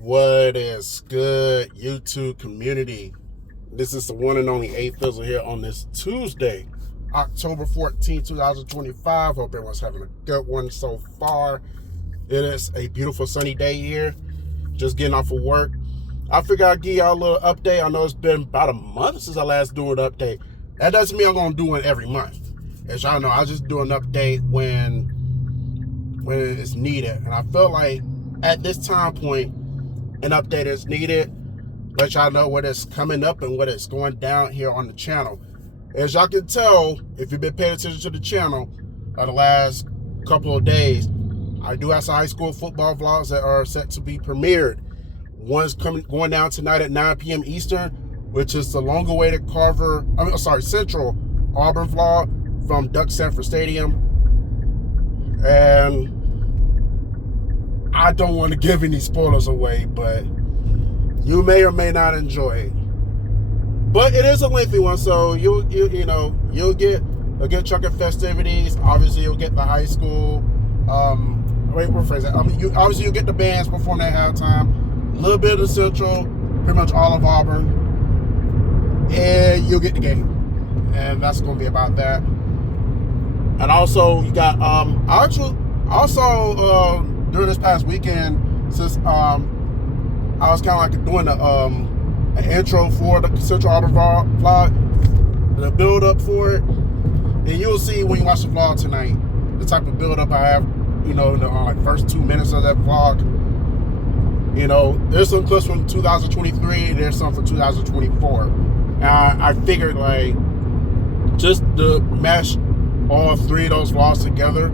What is good, YouTube community? This is the one and only A-Fizzle here on this Tuesday, October 14, 2025. Hope everyone's having a good one so far. It is a beautiful sunny day here. Just getting off of work. I figured I'd give y'all a little update. I know it's been about a month since I last do an update. That doesn't mean I'm going to do it every month. As y'all know, I just do an update when it's needed. And I feel like at this time point, an update is needed. Let y'all know what is coming up and what is going down here on the channel. As y'all can tell, if you've been paying attention to the channel the last couple of days, I do have some high school football vlogs that are set to be premiered. One's going down tonight at 9 p.m. Eastern, which is the long-awaited Central Auburn vlog from Duck Sanford Stadium. And I don't want to give any spoilers away, but you may or may not enjoy it. But it is a lengthy one, so you'll get a good chunk of festivities. Obviously, you'll get the high school. Rephrase that. Obviously, you'll get the bands performing at halftime. A little bit of Central, pretty much all of Auburn, and you'll get the game. And that's going to be about that. And also, you got during this past weekend, since I was kind of like doing an intro for the Central Auburn vlog, the build up for it, and you'll see when you watch the vlog tonight the type of build up I have. In the like first 2 minutes of that vlog. There's some clips from 2023 and there's some from 2024. And I figured like just to mesh all three of those vlogs together.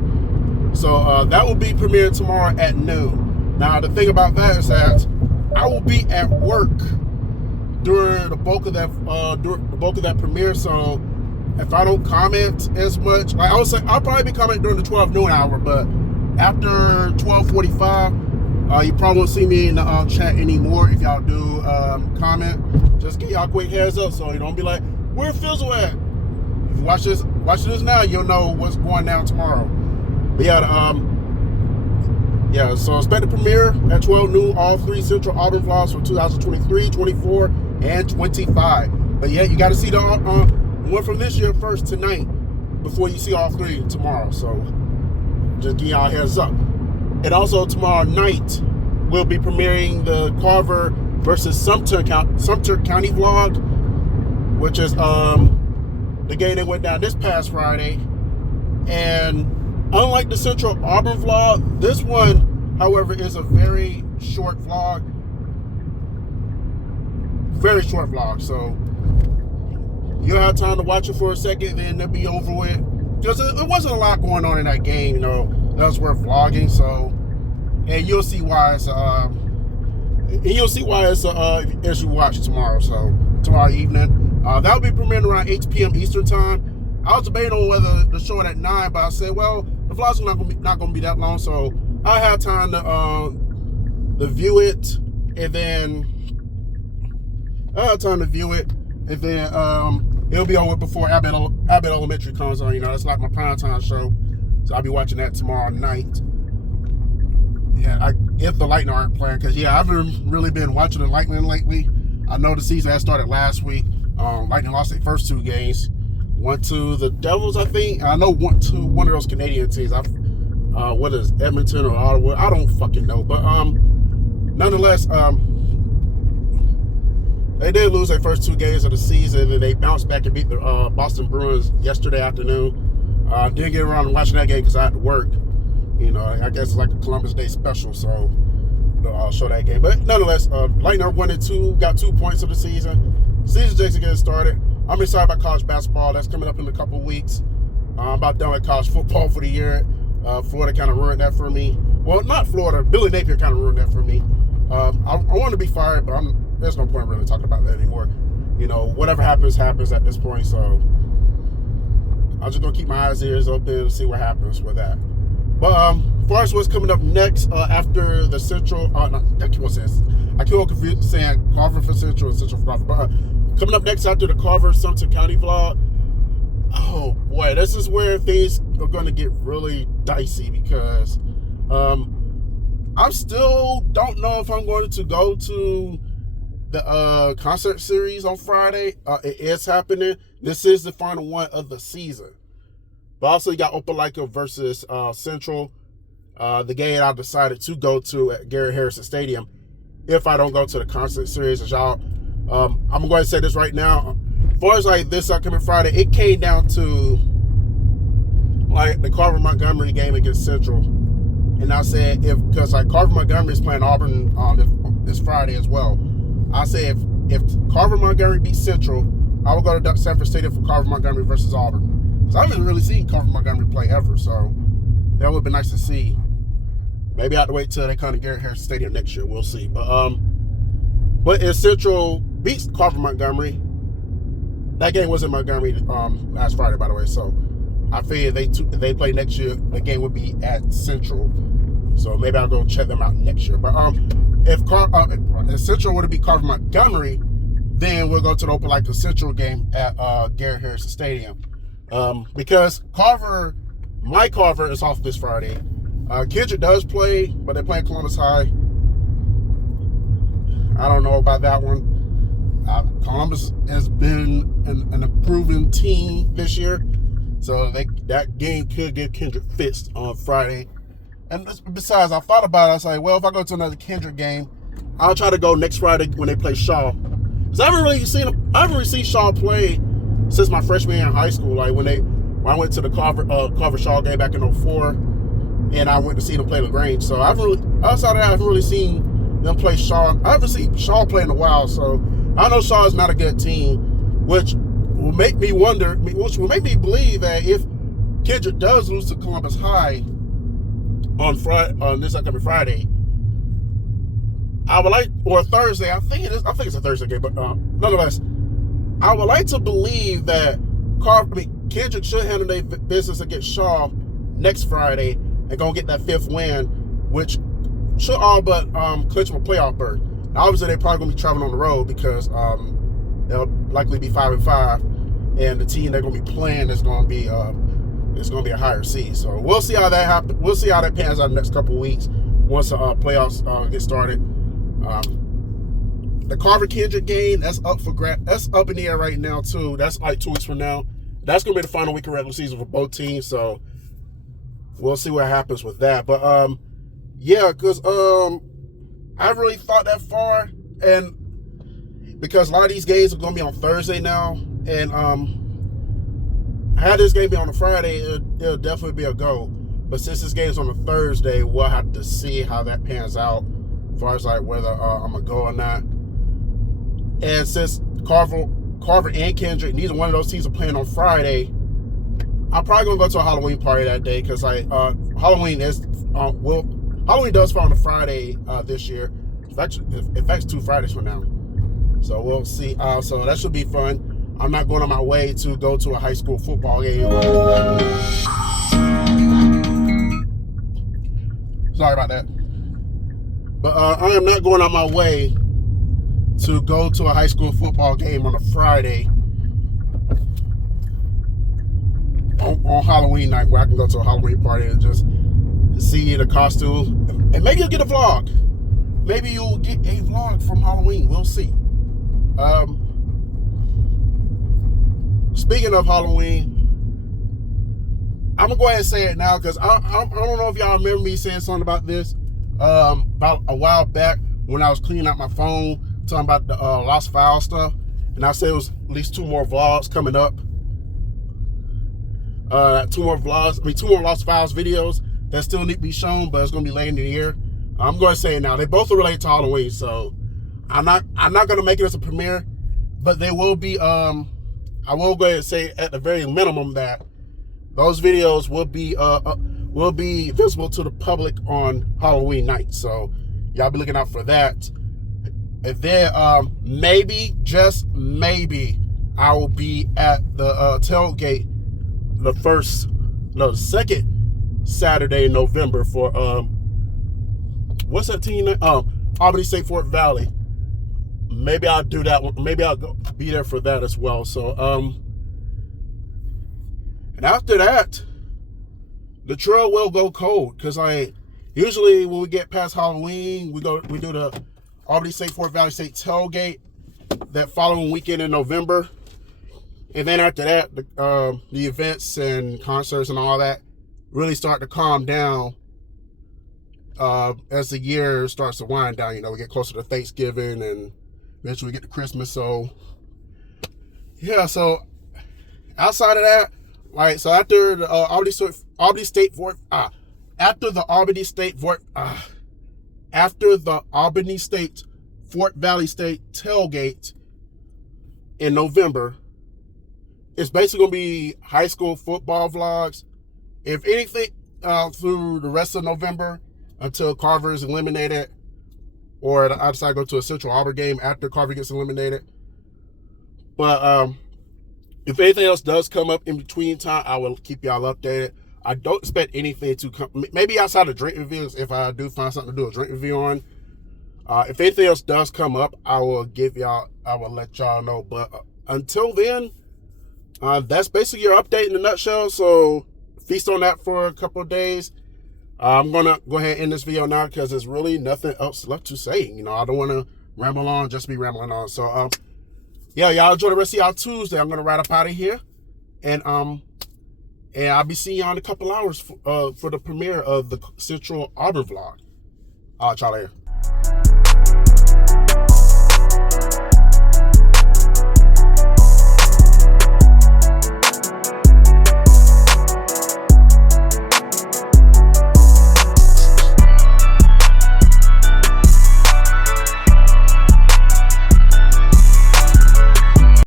So that will be premiered tomorrow at noon. Now the thing about that is that I will be at work during the bulk of that premiere. So if I don't comment as much, like I would say, I'll probably be commenting during the 12 noon hour, but after 12:45, you probably won't see me in the chat anymore. If y'all do comment, just give y'all a quick heads up so you don't be like, where Fizzle at? If you watch this now, you'll know what's going down tomorrow. But yeah, so expect the premiere at 12 noon, all three Central Auburn vlogs from 2023, 24, and 25. But yeah, you got to see the one from this year first tonight before you see all three tomorrow. So just give y'all a heads up. And also tomorrow night, we'll be premiering the Carver versus Sumter County vlog, which is the game that went down this past Friday. And unlike the Central Auburn vlog, this one, however, is a very short vlog. Very short vlog. So you'll have time to watch it for a second, then it'll be over with. Because it wasn't a lot going on in that game, that was worth vlogging. So, and you'll see why it's as you watch it tomorrow. So tomorrow evening, that'll be premiering around 8 p.m. Eastern time. I was debating on whether to show it at 9, but I said, well, the vlog's not gonna be that long, so I have time to view it, and then it'll be over before Abbott Elementary comes on. That's like my primetime show, so I'll be watching that tomorrow night. Yeah, if the Lightning aren't playing, because I haven't really been watching the Lightning lately. I know the season had started last week. Lightning lost their first 2 games. One to the Devils, I think. I know one to one of those Canadian teams. What is Edmonton or Ottawa? I don't fucking know. But nonetheless, they did lose their first 2 games of the season, and they bounced back and beat the Boston Bruins yesterday afternoon. Didn't get around to watching that game because I had to work. I guess it's like a Columbus Day special, so I'll show that game. But nonetheless, Lightning are 1-2, got 2 points of the season. Season just getting started. I'm excited about college basketball. That's coming up in a couple weeks. I'm about done with college football for the year. Florida kind of ruined that for me. Well, not Florida. Billy Napier kind of ruined that for me. I want to be fired, but there's no point really talking about that anymore. Whatever happens at this point. So I'm just gonna keep my eyes and ears open and see what happens with that. But as far as what's coming up next after the Central, I keep on confused saying Carver for Central and Central for Carver. But coming up next after the Carver Sumter County vlog, oh boy, this is where things are going to get really dicey because I still don't know if I'm going to go to the concert series on Friday. It is happening. This is the final one of the season. But also you got Opelika versus Central, the game I decided to go to at Gary Harrison Stadium if I don't go to the concert series. As y'all, I'm going to say this right now. As far as like this upcoming Friday, it came down to like the Carver Montgomery game against Central. And I said, because like Carver Montgomery is playing Auburn on this Friday as well. I said, if Carver Montgomery beats Central, I will go to Sanford Stadium for Carver Montgomery versus Auburn. Because I haven't really seen Carver Montgomery play ever, so that would be nice to see. Maybe I have to wait till they come to Garrett Harrison Stadium next year. We'll see. But if Central beats Carver Montgomery, that game was in Montgomery last Friday, by the way. So I figured if they play next year, the game would be at Central. So maybe I'll go check them out next year. But if Central were to beat Carver Montgomery, then we'll go to the Opelika Central game at Garrett Harrison Stadium. Because Mike Carver is off this Friday. Kendrick does play, but they're playing Columbus High. I don't know about that one. Columbus has been an improving team this year, so that game could give Kendrick fits on Friday. And besides, I thought about it. I was like, well, if I go to another Kendrick game, I'll try to go next Friday when they play Shaw. Because I haven't really seen Shaw play since my freshman year in high school. Like when I went to the Carver Shaw game back in 2004, and I went to see them play LaGrange. So outside of that, I haven't really seen them play Shaw. I haven't seen Shaw play in a while, so I know Shaw is not a good team, which will make me believe that if Kendrick does lose to Columbus High on this upcoming Friday, or Thursday. I think it's a Thursday game, but nonetheless, I would like to believe that Kendrick should handle their business against Shaw next Friday and go get that fifth win, which should all but clinch them a playoff berth. Now, obviously, they're probably going to be traveling on the road because they'll likely be 5-5, and the team they're going to be playing is going to be a higher seed. So we'll see how that happens. We'll see how that pans out in the next couple of weeks once the playoffs get started. The Carver Kendrick game, that's up in the air right now too. That's like 2 weeks from now. That's going to be the final week of regular season for both teams. So we'll see what happens with that. But yeah, because I haven't really thought that far, and because a lot of these games are going to be on Thursday now, and had this game be on a Friday, it'll definitely be a go. But since this game's on a Thursday, we'll have to see how that pans out as far as like whether I'm going to go or not. And since Carver and Kendrick, neither one of those teams are playing on Friday, I'm probably going to go to a Halloween party that day because Halloween does fall on a Friday this year. In fact, 2 Fridays from now. So we'll see. So that should be fun. I'm not going on my way to go to a high school football game. Sorry about that. But I am not going on my way to go to a high school football game on a Friday on Halloween night where I can go to a Halloween party and just see the costume. And maybe you'll get a vlog. Maybe you'll get a vlog from Halloween. We'll see. Speaking of Halloween, I'm going to go ahead and say it now because I don't know if y'all remember me saying something about this about a while back when I was cleaning out my phone, talking about the lost file stuff. And I said it was at least 2 more vlogs coming up. 2 more lost files videos that still need to be shown, but it's going to be later in the year. I'm going to say it now. They both are related to Halloween, so I'm not going to make it as a premiere, but they will be. I will go ahead and say at the very minimum that those videos will be visible to the public on Halloween night. So y'all be looking out for that. And then maybe, just maybe, I will be at the tailgate the second Saturday in November for what's that team name? Albany State Fort Valley. Maybe I'll do that one. Maybe I'll be there for that as well. So and after that, the trail will go cold because Usually when we get past Halloween, we do the Albany State, Fort Valley State tailgate that following weekend in November. And then after that, the events and concerts and all that really start to calm down as the year starts to wind down. You know, we get closer to Thanksgiving and eventually we get to Christmas. So, yeah, so outside of that, like, so after the Albany State Fort Valley State tailgate in November, it's basically going to be high school football vlogs. If anything, through the rest of November until Carver is eliminated, or I decide to go to a Central Auburn game after Carver gets eliminated. But if anything else does come up in between time, I will keep y'all updated. I don't expect anything to come, maybe outside of drink reviews, if I do find something to do a drink review on. If anything else does come up, I will let y'all know. But until then, that's basically your update in a nutshell. So feast on that for a couple of days. I'm going to go ahead and end this video now because there's really nothing else left to say. You know, I don't want to ramble on, just be rambling on. So, yeah, y'all enjoy the rest of y'all Tuesday. I'm going to ride up out of here. And I'll be seeing y'all in a couple hours for the premiere of the Central Auburn vlog. Y'all later.